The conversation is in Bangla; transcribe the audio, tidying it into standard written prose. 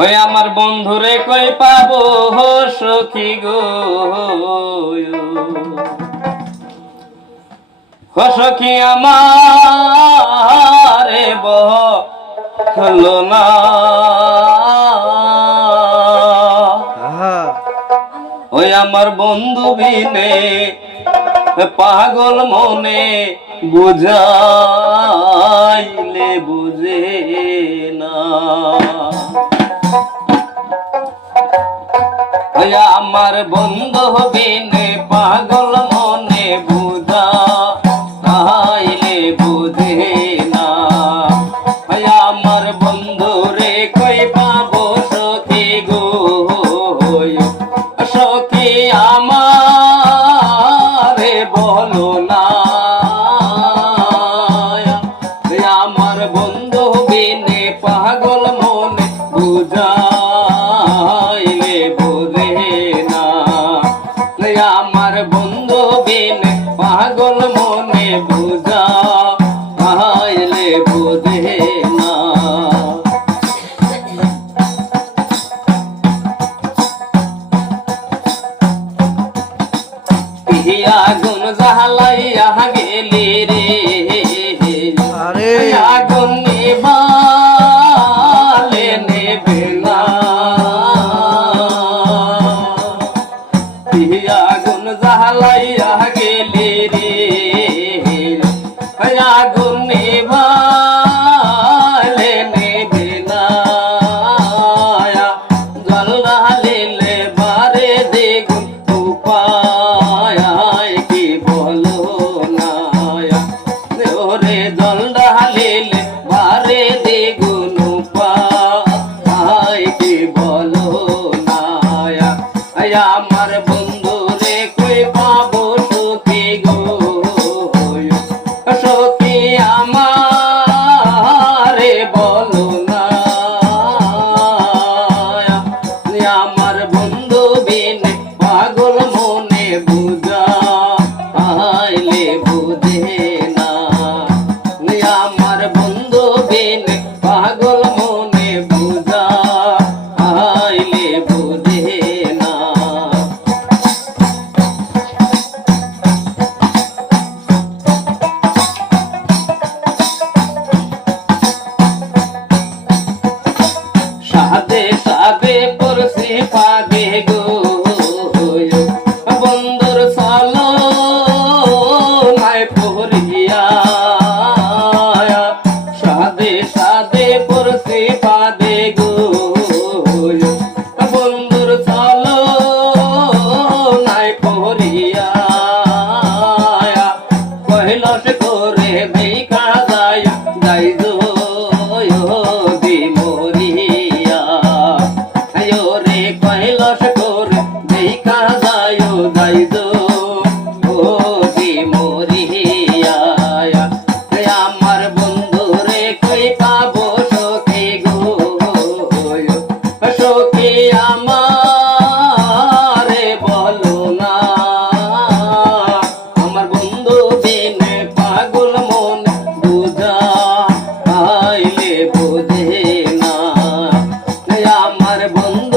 ওই আমার বন্ধুরে কই পাবো সখী গো, সখী আমারে হলো না। ওই আমার বন্ধু বিনে পাগল মনে বুঝাইলে বুঝে না। ওই আমার বন্ধু বিনে পাগল মনে বুঝাইলে বুঝে না। ওই আমার বন্ধু রে কই পাবো সখী গো, সখী আমারে বলো না। আমার বন্ধু বিনে পাগল মনে বুঝাইলে বোঝে না। আমার বন্ধু বিনে পাগল মনে বুঝাইলে বোঝে না। আগুন জ্বালাইয়া গেলি রে, আগুন নিভালে নেবে না। আগুন জ্বালাইয়া গেলি রে, আগুন নিভালে নেবে না। জল ঢালিলে বারে দেখুন উপায় কি বলো না। ওরে জল ঢালিলে বারে দেখুন উপায় কি বলো না। আমার বন্ধু রে কই পাবো সখী গো, সখী আমারে বলো না। আমার বন্ধু বিনে পাগল মনে বুঝাইলে বুঝে না। আমার বন্ধু বিনে পাগল মনে বুঝাইলে বুঝে না। সাদে সাদে পরশি পাদে গো, বন্ধুর চলো নাই পহরিয়া। সাদে সাদে পরশি পাদে গো, বন্ধুর চলো নাই পহরিয়া। কহিলস করে দেখা যায় যাই যো মরিয়া। রে কহিলস করে দেখা যায় যাই যো মরিয়া। আমার বন্ধু রে কই পাবো সখী গো, সখী আমারে বলো না। আমার বন্ধু বিনে পাগল মন বুঝাইলে বোঝে না। আমার বন্ধু